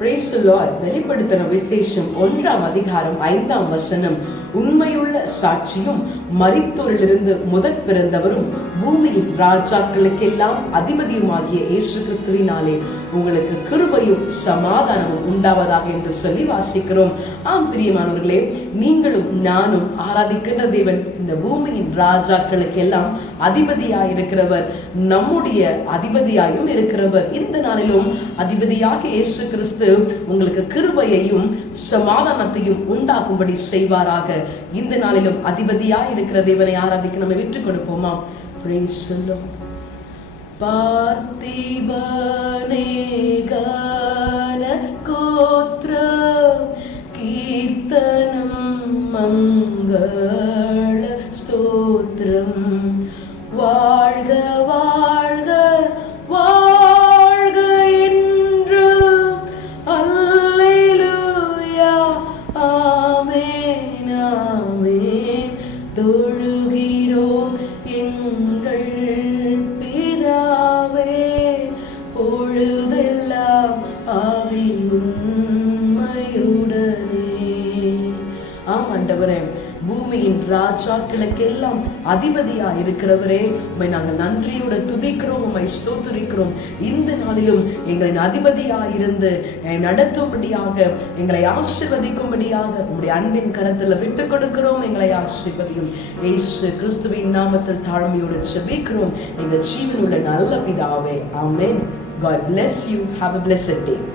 Praise the Lord. வெளிப்படுத்தின விசேஷம் 1ஆம் அதிகாரம் 5ஆம் வசனம். உண்மையுள்ள சாட்சியும் மரித்தோரிலிருந்து முதற் பிறந்தவரும் பூமியின் ராஜாக்களுக்கெல்லாம் அதிபதியுமாகிய இயேசு கிறிஸ்துவினாலே உங்களுக்கு கிருபையும் சமாதானமும் உண்டாவதாக என்று சொல்லி வாசிக்கிறோம். ஆம் பிரியமானவர்களே, நீங்களும் நானும் ஆராதிக்கின்ற தேவன் இந்த பூமியின் ராஜாக்களுக்கெல்லாம் அதிபதியாயிருக்கிறவர், நம்முடைய அதிபதியாயும் இருக்கிறவர். இந்த நாளிலும் அதிபதியாக இயேசு கிறிஸ்து உங்களுக்கு கிருபையையும் சமாதானத்தையும் உண்டாக்கும்படி செய்வாராக. இந்த நாளிலும் அதிபதியாய் இருக்கிற தேவனை ஆராதிக்க நம்ம விட்டுக் கொடுப்போமா? Praise the Lord. பார்த்திபனே கான கோத்ர கீர்த்தனம் மங்கள ஸ்தோத்ரம். வாழ்க வாழ்க வாழ்க என்று அல்லேலூயா ஆமென் ஆமென். தொழுகிறோம் எங்கள் பிதாவே, பொழுதெல்லாம் ஆவி உண்மையுடனே. ஆம் ஆண்டவரே, பூமியின் ராஜாக்களுக்கெல்லாம் அதிபதியா இருக்கிறவரே, உம்மை நாங்கள் நன்றியோட துதிக்கிறோம், உம்மை ஸ்தோத்திரிக்கிறோம். இந்த நாளிலும் எங்களின் அதிபதியா இருந்து நடத்தும்படியாக, எங்களை ஆசீர்வதிக்கும்படியாக உம்முடைய அன்பின் கரத்துல விட்டு கொடுக்கிறோம். எங்களை ஆசீர்வதியும் இயேசு கிறிஸ்துவின் நாமத்தில் தாழ்மையோடு ஜெபிக்கிறோம் எங்கள் ஜீவனுள்ள நல்ல பிதாவே. ஆமென். God bless you. Have a blessed day.